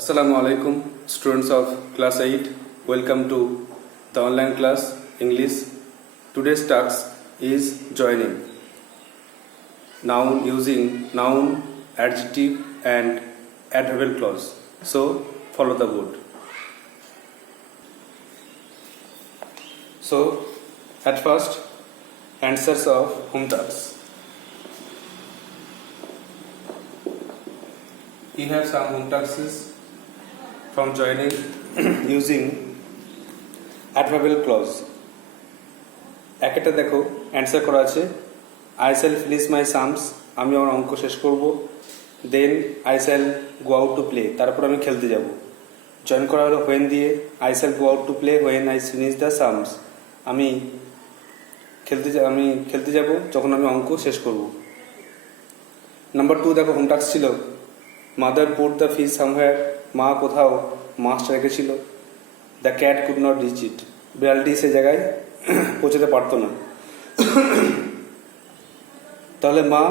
Assalamu alaikum, students of class 8. Welcome to the online class English. Today's task is joining noun using noun, adjective and adverbial clause. So follow the board. So at first, answers of home tasks. You have some home tasks from joining using adverbial clause. একটা দেখো answer করা আছে I shall finish my sums, আমি আমার অঙ্ক শেষ করব। Then I shall go out to play, তারপর আমি খেলতে যাব। জয়েন করা হলো হোয়েন দিয়ে, I shall go out to play when I finish the sums, আমি খেলতে যাব যখন আমি অঙ্ক শেষ করব। নাম্বার 2 দেখো হোম টাস্ক ছিল mother put the fish somewhere, মা কোথাও মাছটা রেখেছিল। The cat could not reach it, বিড়ালটি সে জায়গায় পৌঁছাতে পারতো না। তাহলে মা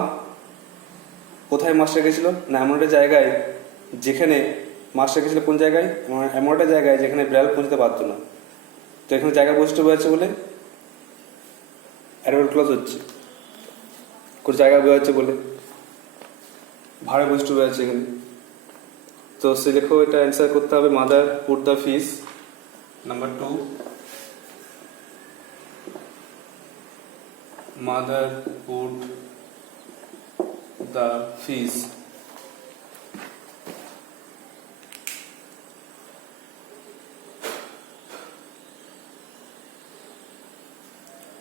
কোথায় মাছ রেখেছিল? না এমন একটা জায়গায় যেখানে মাছ রেখেছিল। কোন জায়গায়? এমন একটা জায়গায় যেখানে বিড়াল পৌঁছতে পারতো না। তো এখানে জায়গা বৈশিষ্ট্য বোঝাচ্ছে বলে অ্যাডভার্ব ক্লজ হচ্ছে, কোন জায়গা বোঝাচ্ছে বলে ভাড়া বৈশিষ্ট্য বোঝাচ্ছে এখানে। তো সে লেখো এটা অ্যান্সার করতে হবে mother put the fish. Number 2 mother put the fish.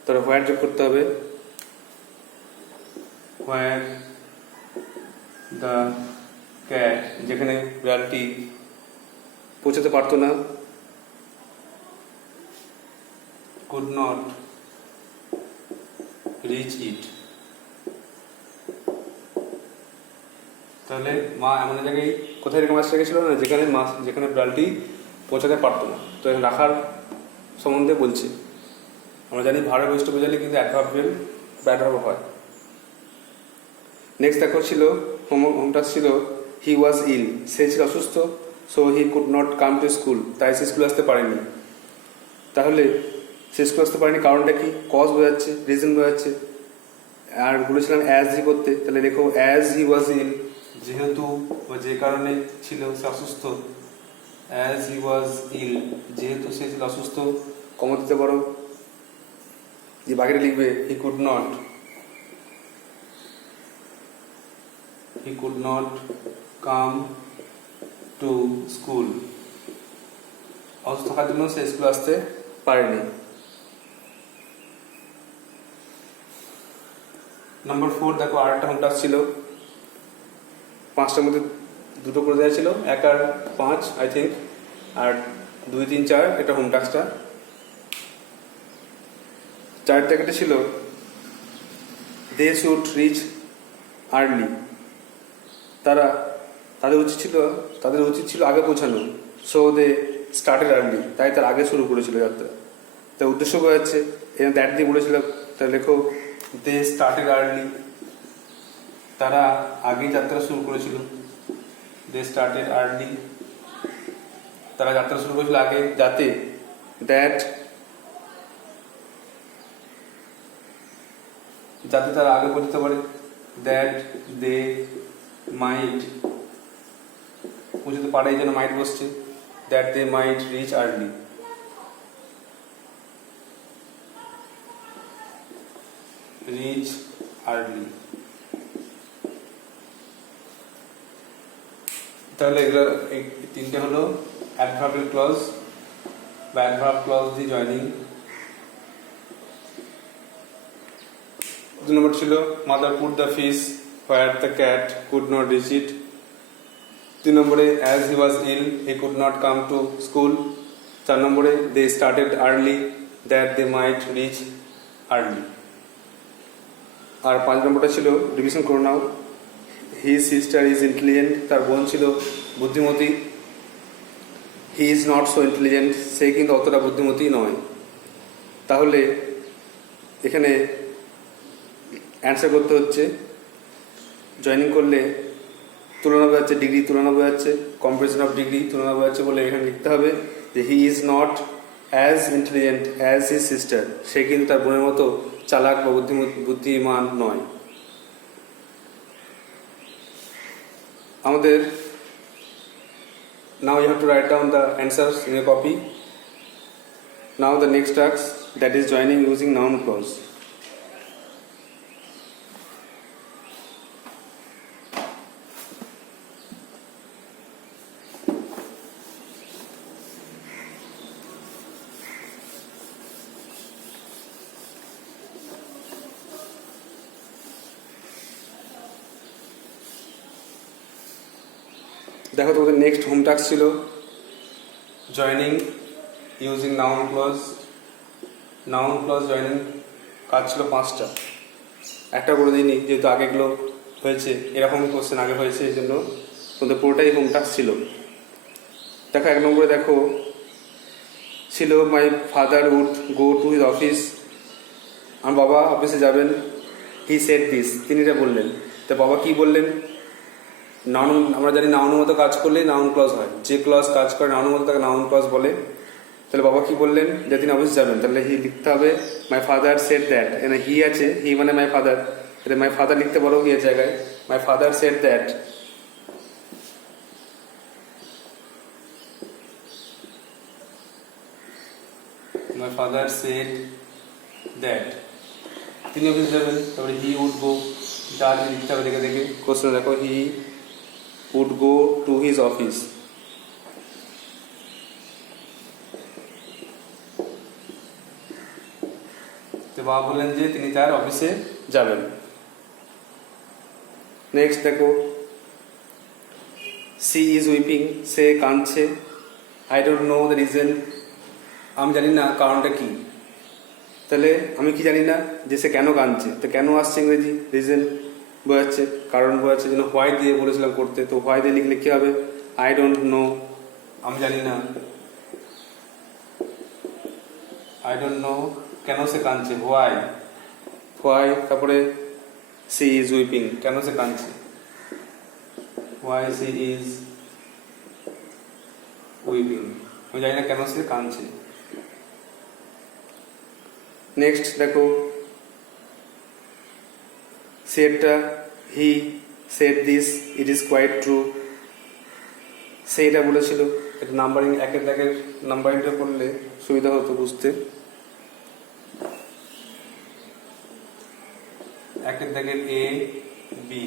তাহলে হোয়ার যোগ করতে হবে, হোয়ার দ্য ক্যাট, যেখানে বিড়ালটি পৌঁছাতে পারতো না, কুড নট রিচ ইট। তাহলে মা এমন জায়গায় কোথায় রেখে মাছ রেখেছিল না যেখানে বিড়ালটি পৌঁছাতে পারতো না। তো এখানে রাখার সম্বন্ধে বলছে। আমরা জানি ভাড়া বৈশিষ্ট্য বোঝালে কিন্তু অ্যাডভার্ব হয়। নেক্সট দেখো ছিল হোমটা ছিল হি ওয়াজ ইল, সে ছিল অসুস্থ। So he could not come to school, তাই সে স্কুল আসতে পারেনি। তাহলে সে স্কুল আসতে পারেনি কারণটা কি? কজ বোঝাচ্ছে, রিজন বোঝাচ্ছে। আর বলেছিলাম অ্যাজ হি করতে, তাহলে দেখো অ্যাজ হি ওয়াজ ইল, যেহেতু বা যে কারণে ছিল সে অসুস্থ। অ্যাজ হি ওয়াজ ইল, যেহেতু সে ছিল অসুস্থ। কমা দিতে পারো, যে বাকিটা লিখবে he could not come to school, অসুস্থ থাকার জন্য সে স্কুল আসতে পারেনি। নাম্বার 4 দেখো আরেকটা হোম টাস্ক ছিল, 5টার মধ্যে 2টো করে দেওয়া ছিল, 1 আর 5 আই থিঙ্ক, আর 2, 3, 4 এটা হোম টাস্কটা। 4 টাকাটা ছিল দে শুড রিচ আর্লি, তাদের উচিত ছিল আগে পৌঁছানো। সো দে স্টার্টেড আর্লি, তাই তার আগে শুরু করেছিল যাত্রা। তাই উদ্দেশ্য বোঝাচ্ছে, এখানে দ্যাট দিয়ে বলেছিল, তাই লেখো দে স্টার্টেড আর্লি, তারা আগেই যাত্রা শুরু করেছিল। দে স্টার্টেড আর্লি, তারা যাত্রা শুরু করেছিল আগে, যাতে তারা আগে পৌঁছতে পারে। দ্যাট দে মাইট, পৌঁছতে পারে এই জন্য মাইট বসছে। That they might reach early. Reach early, তাহলে এগুলো 3টে হলো অ্যাডভার্বিয়াল ক্লজ বা adverb clause the joining. 2 number ছিল mother put the fish where the cat could not reach it. 3 নম্বরে as he was ill he could not come to school. 4 নম্বরে they started early that they might reach early. আর 5 নম্বরটা ছিল revision করে নাও, his sister is intelligent, তার বোন ছিল বুদ্ধিমতী। He is not so intelligent, সে কিন্তু অতটা বুদ্ধিমতী নয়। তাহলে এখানে অ্যান্সার করতে হচ্ছে, জয়েনিং করলে তুলনা বোঝাচ্ছে, ডিগ্রি তুলনা বোঝাচ্ছে। কম্পারিজন অফ ডিগ্রি তুলনা বোঝাচ্ছে বলে এখানে লিখতে হবে যে he is not as intelligent as his sister, সে কিন্তু তার বোনের মতো চালাক বা বুদ্ধিমান নয়। আমাদের now you have to write down the answers in a copy. Now the next task, that is joining using noun clause. দেখো তোমাদের নেক্সট হোম টাস্ক ছিল joining using noun clause. Noun clause joining কাজ ছিল 5টা, একটা করে দিইনি যেহেতু আগেগুলো হয়েছে, এরকম কোশ্চেন আগে হয়েছে, এই জন্য তোমাদের পুরোটাই হোম টাস্ক ছিল। দেখো 1 নম্বরে দেখো ছিল my father would go to his office, আমার বাবা অফিসে যাবেন। হি সেড দিস, তিনি এটা বললেন। তো বাবা কি বললেন? নাউন, আমরা জানি নাউনের মতো কাজ করলে নাউন ক্লজ হয়, যে ক্লজ কাজ করে নাউনের মতো তাকে নাউন ক্লজ বলে। তাহলে বাবা কি বললেন যে তিনি অফিস যাবেন, তাহলে হি লিখতে হবে মাই ফাদার সেড দ্যাট। এখানে হি আছে, হি মানে মাই ফাদার, তাহলে মাই ফাদার লিখতে পারো হি এর জায়গায় মাই father said that. My father said that, তিনি অফিস যাবেন। তারপরে হি উড গো, যা লিখতে হবে দেখে দেখে কোশ্চেন দেখো, হি would go to his office. তো বাবা বললেন যে তিনি তার অফিসে যাবেন। নেক্সট দেখো she is weeping, সে কাঁদছে। I don't know the reason, আমি জানি না কারণটা কি। তাহলে আমি কি জানি না যে সে কেন কাঁদছে, তো কেন আসছে ইংরেজি রিজন বোঝাচ্ছে, কারণ বোঝাচ্ছে, যেন হোয়াই দিয়ে বলেছিলাম করতে, তো হোয়াই দিয়ে লিখলে কি হবে? আই ডোন্ট নো, আমি জানি না। আই ডোন্ট নো, কেন সে কাঁদছে, হোয়াই। হোয়াই, তারপরে সি ইজ উইপিং, কেন সে কাঁদছে, হোয়াই সি ইজ উইপিং, আমি জানি না কেন সে কাঁদছে। নেক্সট দেখো সেটটা he said this, it is quite true, সেইটা বলেছিল। এটা নাম্বারিং, একের দাগের নাম্বারিংটা করলে সুবিধা হতো বুঝতে। একের দাগের এ বি।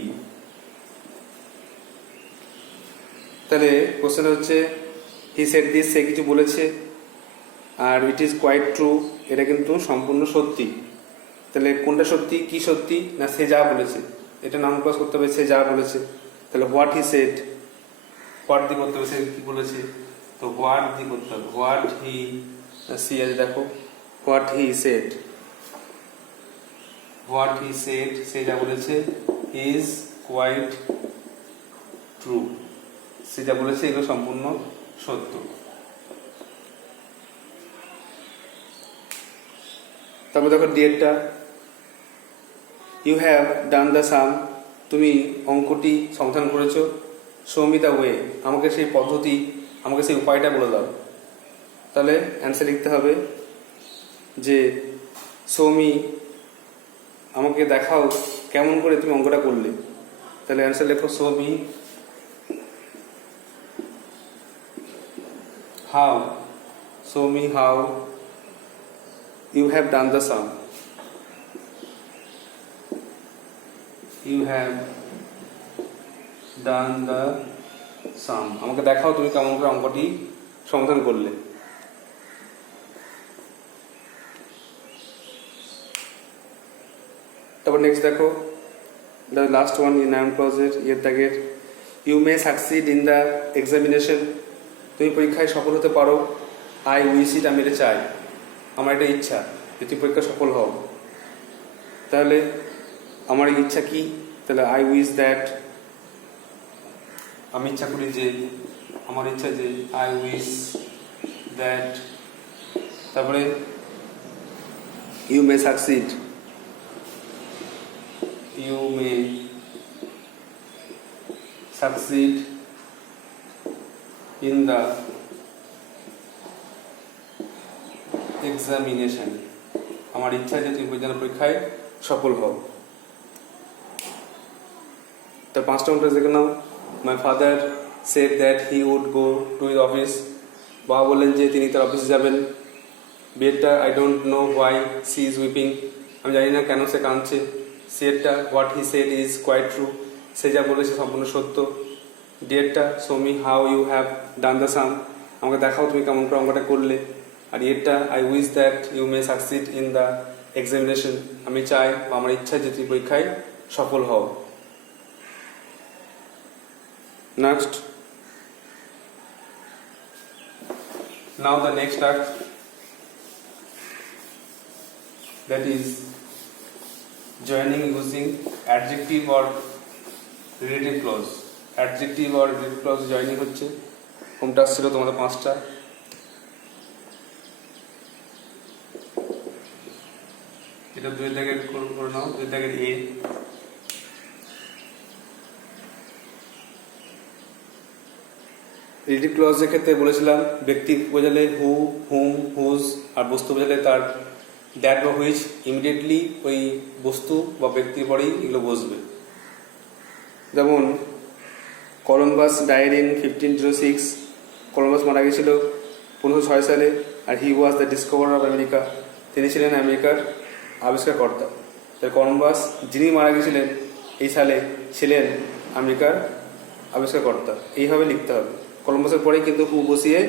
তাহলে কোশ্চেন হচ্ছে হি সেড দিস, সে কিছু বলেছে, আর ইট ইজ কোয়াইট ট্রু, এটা কিন্তু সম্পূর্ণ সত্যি। তাহলে কোনটা সত্যি, কি সত্যি না সে যা বলেছে, এটা নাউন ক্লজ করতে হবে, সে যা বলেছে। তাহলে হোয়াট হি সেড, হোয়াট দি করতে হবে, সে কি বলেছে, তো হোয়াট দি করতে হবে। হোয়াট হি, সি আছে দেখো, what he said, what he said, সে যা বলেছে, ইজ কোয়াইট ট্রু, সে যা বলেছে এগুলো সম্পূর্ণ সত্য। তারপর দেখো ডিএরটা, ইউ হ্যাভ ডান দ্য সাম, তুমি অঙ্কটি সমাধান করেছো। শো মি দ্য ওয়ে, আমাকে সেই পদ্ধতি, আমাকে সেই উপায়টা বলে দাও। তাহলে অ্যান্সার লিখতে হবে যে শো মি, আমাকে দেখাও কেমন করে তুমি অঙ্কটা করলে। তাহলে অ্যান্সার লেখো show me how, show me how you have done the sum, you have done the sum, আমাকে দেখাও তুমি কেমন করে অঙ্কটি সমাধান করলে। তারপর নেক্সট দেখো the last one in noun clause এর দাগের, you may succeed in the examination, তুমি পরীক্ষায় সফল হতে পারো। I wish it, আমি এটা চাই, আমার এটা ইচ্ছা যে তুমি পরীক্ষা সফল হও। তাহলে আমার ইচ্ছা কি, তাহলে আই উইশ দ্যাট, আমি ইচ্ছা করি যে, আমার ইচ্ছা যে, আই উইশ দ্যাট। তারপরে you may succeed, you may succeed in the examination. আমার ইচ্ছা যে তুমি যেন পরীক্ষায় সফল হও। তার 5টা উত্তর দেখে নাও। My father said that he would go to his office. বাবা বললেন যে তিনি তার অফিসে যাবেন। বিয়েরটা I don't know why she is weeping. আমি জানি না কেন সে কাঁদছে। সেডটা what he said is quite true. সে যা বলেছে সম্পূর্ণ সত্য। ডিয়ারটা show me how you have done the sum. আমাকে দেখাও তুমি কেমন করে অঙ্কটা করলে। আর ইয়েরটা I wish that you may succeed in the examination. আমি চাই বা আমার ইচ্ছা যে তুমি পরীক্ষায় সফল হও। Next, now the next act, that is joining using adjective or relative clause. Adjective or relative clause joining হচ্ছে হোম টাস্ক ছিল তোমাদের 5টা। এটা 2 দাগের করে নাও, 2 দাগের এ। রিলেটিভ ক্লজের ক্ষেত্রে বলেছিলাম ব্যক্তি বোঝালে হু, হুম, হুজ, আর বস্তু বোঝালে তার দ্যাট বা হুইচ ইমিডিয়েটলি ওই বস্তু বা ব্যক্তির পরেই এগুলো বসবে। যেমন কলম্বাস ডায়েড ইন 1506। কলম্বাস মারা গেছিল 1506 সালে। আর হি ওয়াজ দ্য ডিসকভারার অফ আমেরিকা। তিনি ছিলেন আমেরিকার আবিষ্কারকর্তা। তাই কলম্বাস যিনি মারা গেছিলেন এই সালে ছিলেন আমেরিকার আবিষ্কারকর্তা। এইভাবে লিখতে হবে। কলম্বাসের পরেই কিন্তু হু বসিয়ে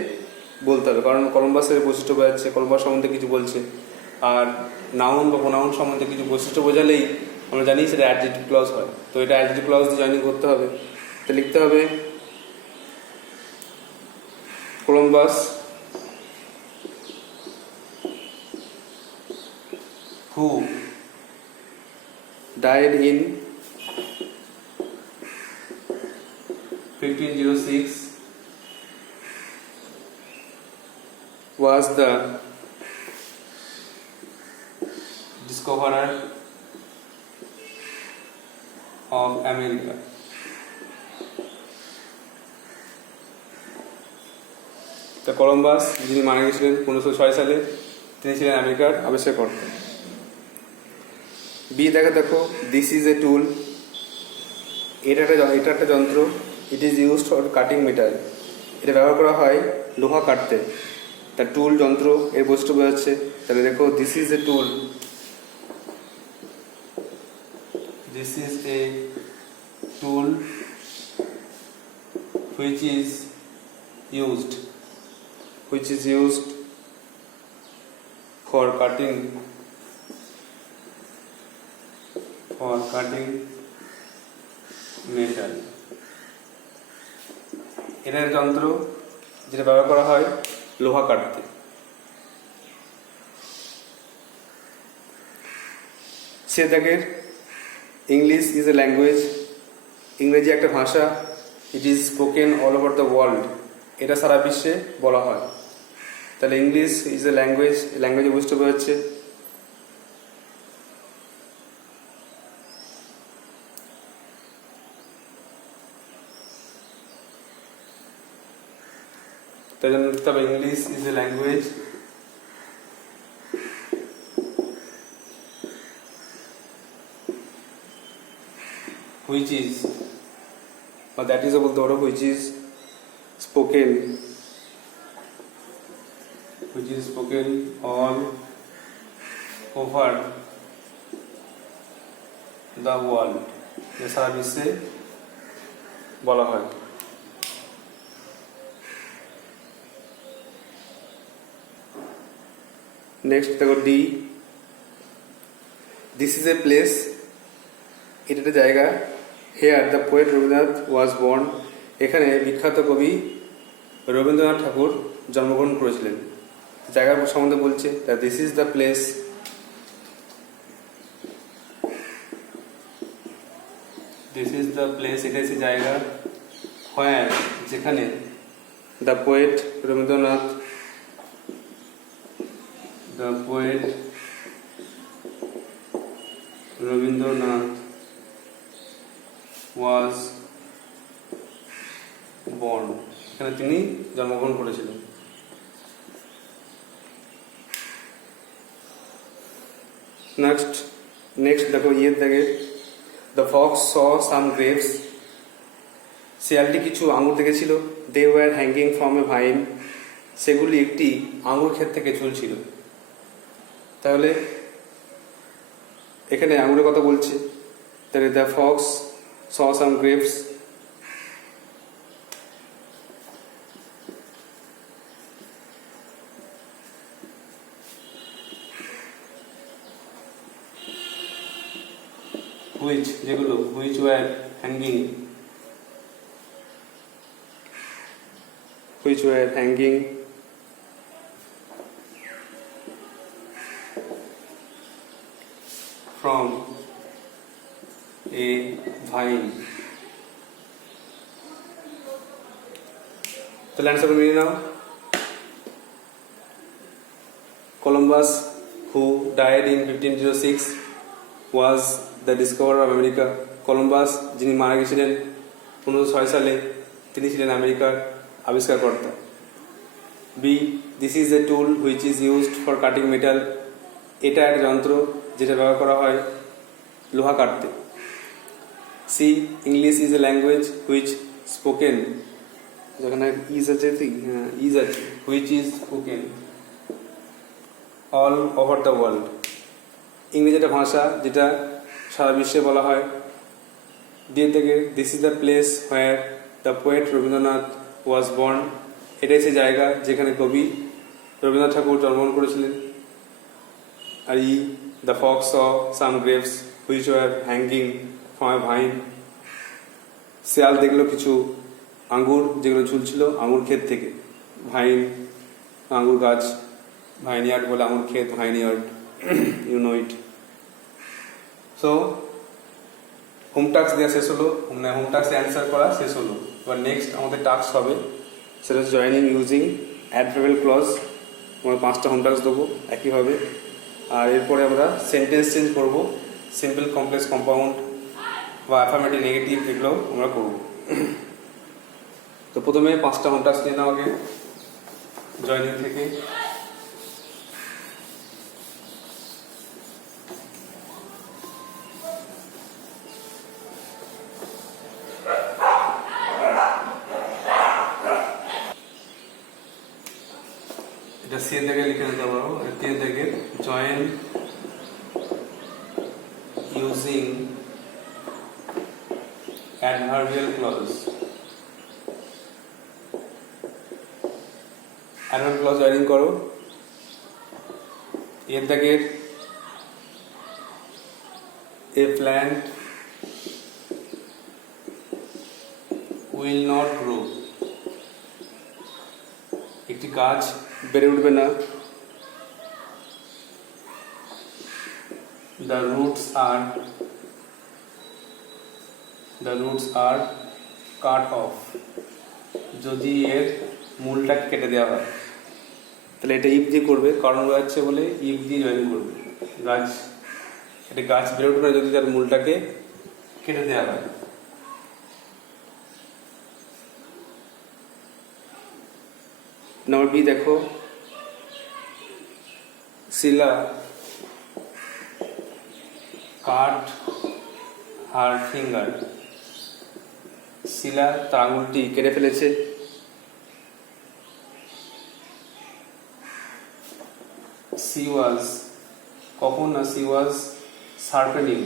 বলতে হবে, কারণ কলম্বাসের বৈশিষ্ট্য বোঝাচ্ছে, কলম্বাস সম্বন্ধে কিছু বলছে। আর নাউন বা প্রোনাউন সম্বন্ধে কিছু বৈশিষ্ট্য বোঝালেই আমরা জানি সেটা অ্যাডজেক্টিভ ক্লজ হয়। তো এটা অ্যাডজেক্টিভ ক্লজ দিয়ে জয়েনিং করতে হবে। তো লিখতে হবে Columbus who died in 1506 was the discoverer of America. তো কলম্বাস যিনি মারা গেছিলেন 1506 সালে, তিনি ছিলেন আমেরিকার আবিষ্কারকর্তা। বি দেখো দিস ইজ এ টুল। এটা একটা যন্ত্র। It is used for cutting metal. এটা ব্যবহার করা হয় লোহা কাটতে। তার টুল যন্ত্র এর বৈশিষ্ট্য বোঝাচ্ছে। তাহলে দেখো this is a tool, this is a tool which is used for cutting metal. এর যন্ত্র যেটা ব্যবহার করা হয় লোহা কাটতে। সে দেখে ইংলিশ ইজ এ ল্যাঙ্গুয়েজ। ইংরেজি একটা ভাষা। It is spoken all over the world. এটা সারা বিশ্বে বলা হয়। তাহলে ইংলিশ ইজ এ ল্যাঙ্গুয়েজ, ল্যাঙ্গুয়েজে বুঝতে পারছে। তাই জন্য লিখতে হবে English is a language which is, বা দ্যাট ইজও বলতে পারো, which is spoken all over the world. সারা বিশ্বে বলা হয়। নেক্সট দেখো D, this is a place. এটা একটা জায়গা। Here the poet Rabindranath was born. এখানে বিখ্যাত কবি রবীন্দ্রনাথ ঠাকুর জন্মগ্রহণ করেছিলেন। জায়গার সম্বন্ধে বলছে দিস ইজ দ্য প্লেস, এটা হচ্ছে জায়গা। হোয়ার যেখানে, the poet Rabindranath was born. এখানে তিনি জন্মগ্রহণ করেছিলেন। নেক্সট দেখো ইয়ের দাগে, the fox saw some grapes, শিয়ালটি কিছু আঙুর দেখেছিল। They were hanging from a vine, সেগুলি একটি আঙুর ক্ষেত থেকে ঝুলছিল। তাহলে এখানে আঙুরের কথা বলছে, তাহলে the fox saw some grapes, which যেগুলো which were hanging, which were hanging from a vine. The answer will be now Columbus, who died in 1506, was the discoverer of America. Columbus যিনি মারা গেছিলেন 1506 সালে, তিনি ছিলেন আমেরিকার আবিষ্কারকর্তা। B, this is a tool which is used for cutting metal, এটা এক যন্ত্র যেটা ব্যবহার করা হয় লোহা কাটতে। C, English is a language which spoken, যেখানে ইজ আছে ইজ আছে, which is spoken all over the world, ইংরেজি একটা ভাষা যেটা সারা বিশ্বে বলা হয়। দিয়ে থেকে this is the place where the poet Rabindranath was born, এটাই সেই জায়গা যেখানে কবি রবীন্দ্রনাথ ঠাকুর জন্মগ্রহণ করেছিলেন। আর E, the fox saw some grapes which were hanging from a vine, শিয়াল দেখলো কিছু আঙ্গুর যেগুলো ঝুলছিল আঙ্গুর ক্ষেত থেকে। ভাইন আঙ্গুর গাছ, ভাইনইয়ার্ড বলে আঙ্গুর ক্ষেত, vineyard, you know it. So home task দেওয়া শেষ হলো, মানে হোম টাস্ক অ্যান্সার করা শেষ হলো। এবার নেক্সট আমাদের টাস্ক হবে সেটা হচ্ছে জয়েনিং ইউজিং অ্যাডভার্বিয়াল ক্লজ। আমরা 5টা হোম টাস্ক দেবো একইভাবে। আর এরপরে আমরা সেন্টেন্স চেঞ্জ করব, সিম্পল কমপ্লেক্স কম্পাউন্ড বা অ্যাফার্মেটিভ নেগেটিভ, এগুলো আমরা করব। তো প্রথমে 5টা হোম টাস্ক নিয়ে নাও আগে জয়েনিং থেকে। এটা সি এর জায়গায় লিখে নিতে পারো, টি এর জায়গায় join using adverbial clause. Adverbial clause joining করো। এর জায়গায় a plant will not grow, একটি গাছ বেড়ে উঠবে না। The roots are cut off, যদি এর মূলটা কেটে দেওয়া হয়। তাহলে এটা ইফ দিয়ে করবে, কারণ যাচ্ছে বলে ইফ দিয়ে জয়েন করবে। গাছ, এটা গাছ বেড়ে উঠবে না যদি তার মূলটাকে কেটে দেওয়া হয়। নাম্বার বি দেখো, শিলা কাট হার ফিঙ্গার, শিলা তার আঙুলটি কেটে ফেলেছে। সি ওয়াজ, কখন না, সি ওয়াজ শার্পেনিং,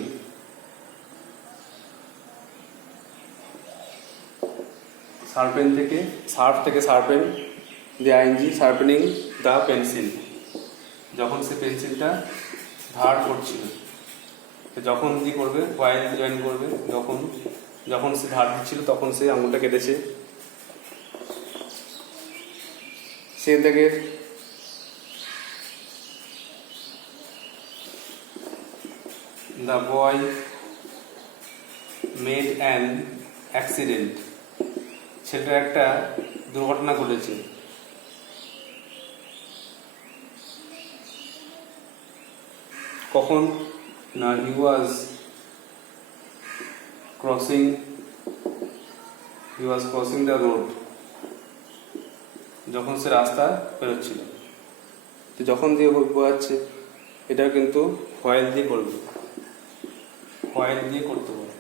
শার্পেন থেকে, শার্প থেকে sharpen, the ING, sharpening the pencil, যখন সে পেন্সিলটা ধার করছিল। যখন কি করবে, ওয়াইল জয়েন করবে, যখন সে ধার দিচ্ছিল তখন সে আঙুলটা কেটেছে। সে থেকে the boy made an accident, ছেলেটার একটা দুর্ঘটনা ঘটেছে। কখন না, হি ওয়াজ ক্রসিং দ্য রোড, যখন সে রাস্তা বেরোচ্ছিল। তো যখন দিয়ে বোঝাচ্ছে, এটা কিন্তু হোয়াইল দিয়ে করবে, হোয়াইল দিয়ে করতে হবে।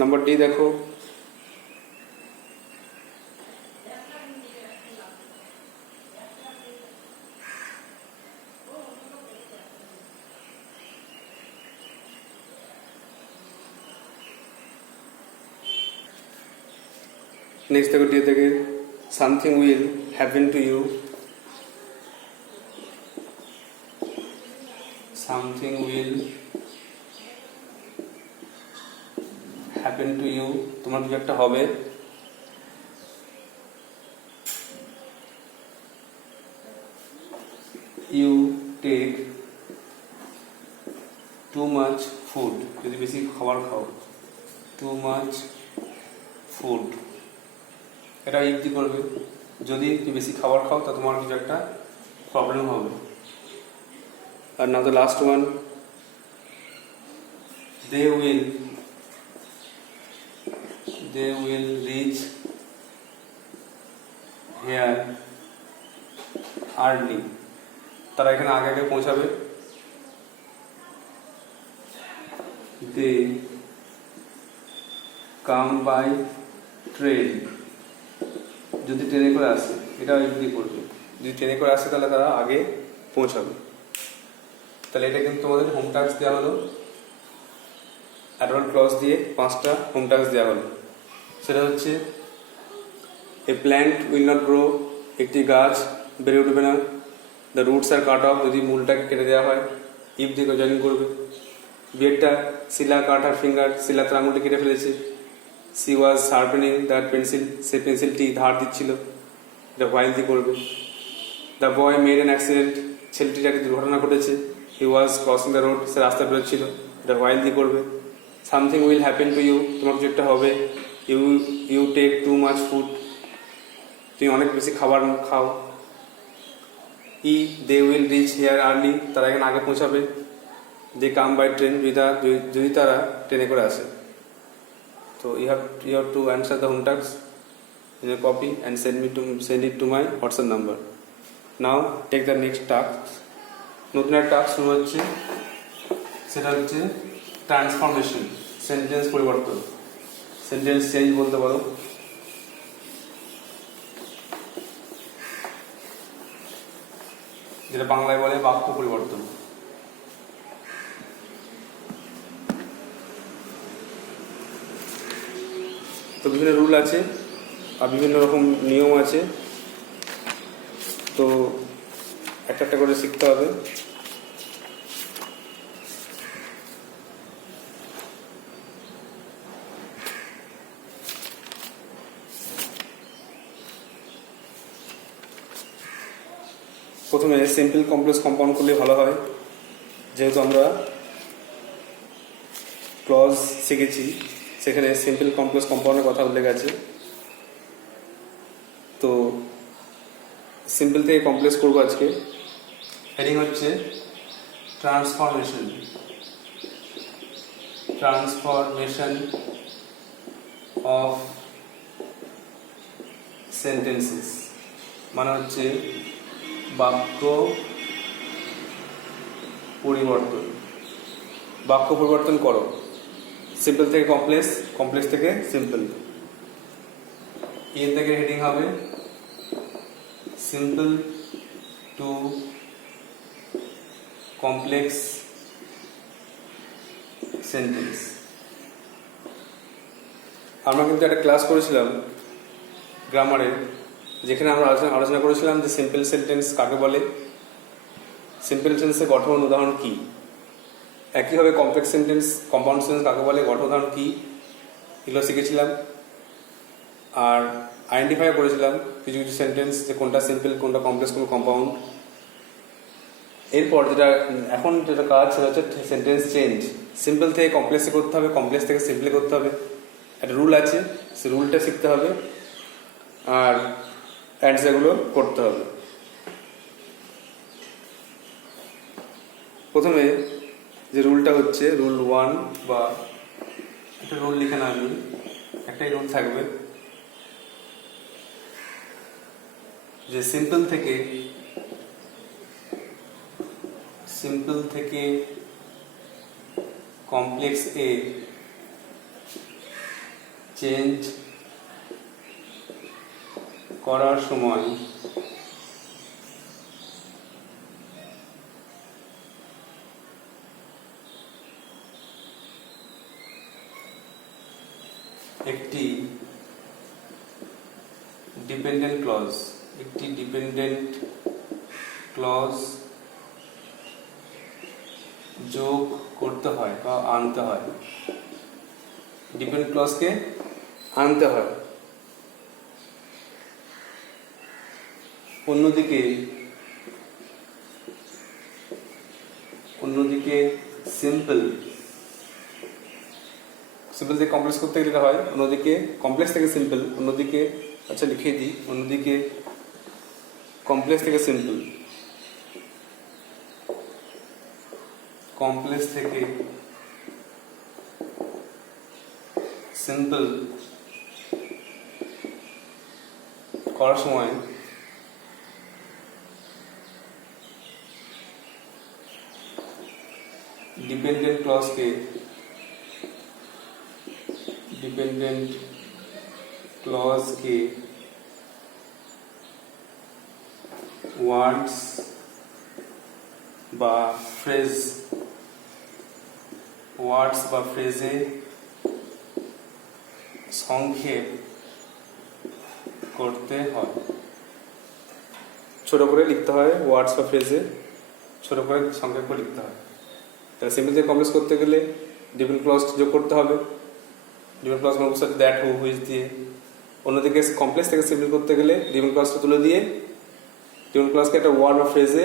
নাম্বার ডি দেখো, নেক্সট দেখো ডি থেকে, something will happen to you, something will happen to you, তোমার কিছু একটা হবে। You take too much food, যদি বেশি খাবার খাও, টু মাচ ফুড, এটা ইফদি করবে। যদি তুমি বেশি খাবার খাও তা তোমার কিছু একটা প্রবলেম হবে। আর now the last one, they will reach here early, তারা এখানে আগে আগে পৌঁছাবে। দে কাম বাই ট্রেন, যদি ট্রেনে করে আসে, এটা ইফদি করবে। যদি ট্রেনে করে আসে তাহলে তারা আগে পৌঁছাবে। তাহলে এটা কিন্তু তোমাদের হোম টাস্ক দেওয়া হলো, অ্যাডভার্ব ক্লজ দিয়ে 5টা হোম টাস্ক দেওয়া হলো। সেটা হচ্ছে, a plant will not grow, একটি গাছ বেড়ে উঠবে না। The roots are cut off, যদি মূলটাকে কেটে দেওয়া হয়, ইফ দিয়ে জয়েন করবে। বিয়েরটা, শিলা কাট আর ফিঙ্গার, শিলা তার আঙুলটি কেটে ফেলেছে। She was sharpening that pencil, সে পেন্সিলটি ধার দিচ্ছিল, এটা হোয়াইল দিয়ে করবে। The boy made an accident, ছেলেটির একটি দুর্ঘটনা ঘটেছে। He was crossing the road, সে রাস্তা বেরোচ্ছিল, এটা হোয়াইল দিয়ে করবে। Something will happen to you, তোমার কিছু একটা হবে। You take too much food, তুমি অনেক বেশি খাবার খাও। They will reach here early, তারা এখানে আগে পৌঁছাবে। দে কাম বাই ট্রেন, যদি তারা ট্রেনে করে আসে। তো you have to answer the home task in a copy and send it to my WhatsApp number. Now take the next task. নতুন একটা টাস্ক শুরু হচ্ছে, সেটা হচ্ছে ট্রান্সফরমেশন, সেন্টেন্স পরিবর্তন, সেন্টেন্স চেঞ্জ বলতে পারো। যেটা বাংলায় বলে বাক্য পরিবর্তন। তো বিভিন্ন রুল আছে আর বিভিন্ন রকম নিয়ম আছে, তো একটা একটা করে শিখতে হবে। প্রথমে সিম্পল কমপ্লেক্স কম্পাউন্ড করলে ভালো হয়, যেহেতু আমরা ক্লজ শিখেছি, সেখানে সিম্পল কমপ্লেক্স কম্পাউন্ডের কথা উল্লেখ আছে। তো সিম্পল থেকে কমপ্লেক্স করবো আজকে। হেডিং হচ্ছে ট্রান্সফরমেশন, ট্রান্সফরমেশন অফ সেন্টেন্সেস, মানে হচ্ছে বাক্য পরিবর্তন। বাক্য পরিবর্তন করো, সিম্পল থেকে কমপ্লেক্স, কমপ্লেক্স থেকে সিম্পল। এর থেকে হেডিং হবে সিম্পল টু কমপ্লেক্স সেন্টেন্স। আমরা কিন্তু একটা ক্লাস করেছিলাম গ্রামারের, যেখানে আমরা আলোচনা করেছিলাম যে সিম্পল সেন্টেন্স কাকে বলে, সিম্পল সেন্টেন্সের গঠন উদাহরণ কি। একইভাবে কমপ্লেক্স সেন্টেন্স, কম্পাউন্ড সেন্টেন্স কাকে বলে, গঠন উদাহরণ কি, এগুলো শিখেছিলাম। আর আইডেন্টিফাই করেছিলাম কিছু কিছু সেন্টেন্স, যে কোনটা সিম্পল, কোনটা কমপ্লেক্স, কোন কম্পাউন্ড। এরপর এখন যেটা কাজ সেটা হচ্ছে সেন্টেন্স চেঞ্জ। সিম্পল থেকে কমপ্লেক্সে করতে হবে, কমপ্লেক্স থেকে সিম্পলে করতে হবে। একটা রুল আছে, সেই রুলটা শিখতে হবে আর অ্যান্সারগুলো করতে হবে। প্রথমে যে রুলটা হচ্ছে রুল 1, বা একটা রুল লিখে না, আমি একটাই রুল থাকবে। যে সিম্পল থেকে কমপ্লেক্স এ চেঞ্জ করার সময় একটি ডিপেন্ডেন্ট ক্লজ যোগ করতে হয় বা আনতে হয়, ডিপেন্ডেন্ট ক্লজকে আনতে হয়। অন্যদিকে সিম্পল থেকে কমপ্লেক্স করতে গেলে হয়, অন্যদিকে কমপ্লেক্স থেকে সিম্পল, অন্যদিকে আচ্ছা লিখে দিই, অন্যদিকে কমপ্লেক্স থেকে সিম্পল, কমপ্লেক্স থেকে সিম্পল করার সময় ডিপেন্ডেন্ট ক্লজকে ওয়ার্ডস বা ফ্রেজে সংক্ষেপ করতে হয়। ছোট করে লিখতে হয়, ওয়ার্ডস বা ফ্রেজে ছোট করে সংক্ষেপ করে লিখতে হয়। তাহলে সিম্পল থেকে কমপ্লেক্স করতে গেলে ডিপেন্ডেন্ট ক্লজ যোগ করতে হবে, ডিপেন্ডেন্ট ক্লজ মানে বুঝতে দ্যাট, হু, হুইচ দিয়ে। অন্যদিকে কমপ্লেক্স থেকে সিম্পল করতে গেলে ডিপেন্ডেন্ট ক্লজটা তুলে দিয়ে ডিপেন্ডেন্ট ক্লজকে একটা ওয়ার্ড বা ফ্রেজে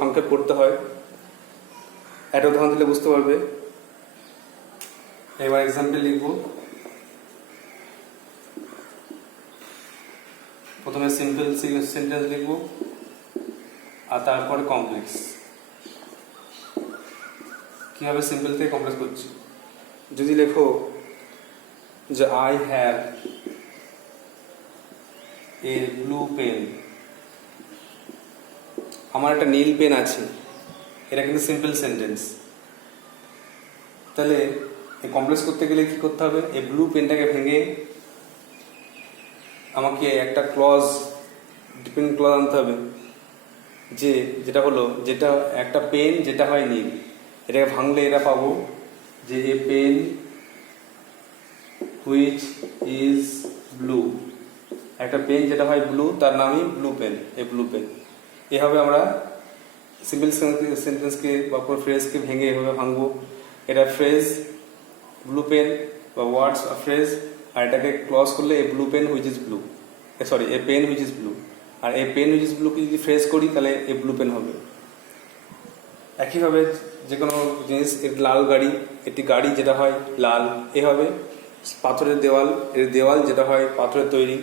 সংক্ষেপ করতে হয়। একটা উদাহরণ দিলে বুঝতে পারবে। এবার এক্সাম্পল লিখব। প্রথমে সিম্পল সেন্টেন্স লিখব আর তারপরে কমপ্লেক্স। কিভাবে সিম্পল থেকে কমপ্লেক্স করছি, যদি লেখো যে I have a blue pen, আমার একটা নীল পেন আছে, এটা কিন্তু সিম্পল সেন্টেন্স। তাহলে কমপ্লেক্স করতে গেলে কি করতে হবে, এই ব্লু পেনটাকে ভেঙে আমাকে একটা ডিপেন্ডেন্ট ক্লজ আনতে হবে, যেটা হলো একটা পেন যেটা হয় নীল, এটাকে ভাঙলে এটা পাবো যে a pen which is blue, একটা পেন যেটা হয় ব্লু তার নামই ব্লু পেন, এই ব্লু পেন। এভাবে আমরা সিম্পল সেন্টেন্সকে বা পুরো ফ্রেজকে ভেঙে এভাবে ভাঙবো। এটা ফ্রেজ ব্লু পেন বা ওয়ার্ডস বা ফ্রেজ, আর এটাকে ক্লজ করলে a blue pen which is blue, sorry a pen which is blue, আর এ পেন হুইচ ইজ ব্লুকে যদি ফ্রেজ করি তাহলে এ ব্লু পেন হবে। একইভাবে যে কোনো জিনিস, একটি লাল গাড়ি, একটি গাড়ি যেটা হয় লাল, এভাবে পাথরের দেওয়াল, এর দেওয়াল যেটা হয় পাথরের তৈরি,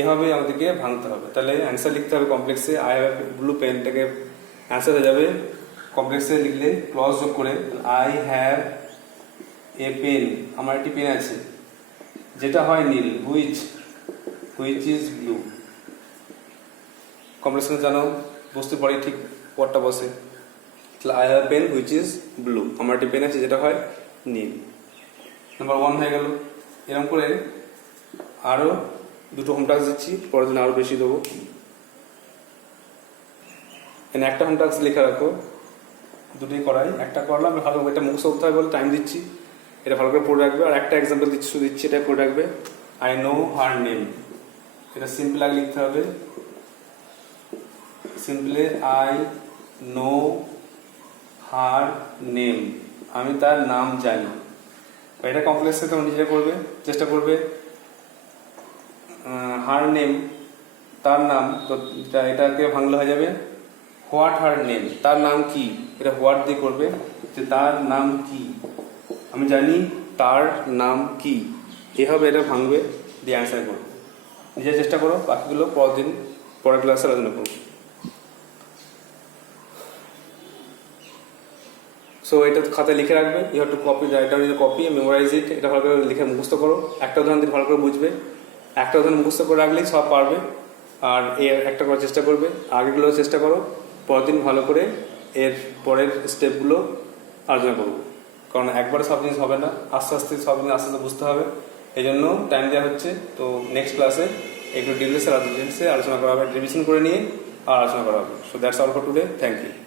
এভাবে আমাদেরকে ভাঙতে হবে। তাহলে অ্যান্সার লিখতে হবে কমপ্লেক্সে আই হ্যাভ ব্লু পেনটাকে অ্যান্সার হয়ে যাবে কমপ্লেক্সে লিখলে ক্লজ যোগ করে আই হ্যাভ এ পেন, আমার একটি পেন আছে যেটা হয় নীল, হুইচ ইজ ব্লু। কমপ্লেক্স জানো বুঝতে পারি ঠিক পরটা বসে, I have pen which is blue, আমার একটি পেন আছে যেটা হয় নীল। নাম্বার 1 হয়ে গেল। এরকম করে আরো দুটো হোম টাস্ক দিচ্ছি, পরের দিন আরো বেশি দেবো। একটা হোম টাস্ক লেখা রাখো, দুটোই করাই, একটা করলাম ভালো, এটা মুখস্থ করতে হবে বলে টাইম দিচ্ছি, এটা ভালো করে পড়ে রাখবে। আর একটা এক্সাম্পল দিচ্ছি এটা পড়ে রাখবে, আই নো হার নেম, এটা সিম্পল আগে লিখতে হবে, সিম্পলে আই নো হার নেম, আমি তার নাম জানি। এটা কমপ্লেক্সে তোমরা নিজে করবে, চেষ্টা করবে। হার নেম তার নাম, তো এটাকে ভাঙলে হয়ে যাবে হোয়াট হার নেম, তার নাম কি, এটা হোয়াট দিয়ে করবে যে তার নাম কি, আমি জানি তার নাম কি, এভাবে এটা ভাঙবে দিয়ে অ্যান্সার করবে। নিজে চেষ্টা করো, বাকিগুলো পরের ক্লাসে আলোচনা করবো। সো এটা খাতায় লিখে রাখবে, ইউ হ্যাভ টু কপি, এটা কপি মেমোরাইজ ইট, এটা ভালো করে লিখে মুখস্থ করো। একটা উদাহরণ দিয়ে ভালো করে বুঝবে, একটা উদাহরণ মুখস্থ করে রাখলেই সব পারবে। আর এর একটা করার চেষ্টা করবে, আগেগুলো চেষ্টা করো, পরের দিন ভালো করে এর পরের স্টেপগুলো আলোচনা করবো। কারণ একবারে সব জিনিস হবে না, আস্তে আস্তে সব জিনিস আস্তে আস্তে বুঝতে হবে, এই জন্য টাইম দেওয়া হচ্ছে। তো নেক্সট ক্লাসে একটু ডিটেলসে আলোচনা করা হবে, রিভিশন করে নিয়ে আর আলোচনা করা হবে। So that's all for today, thank you.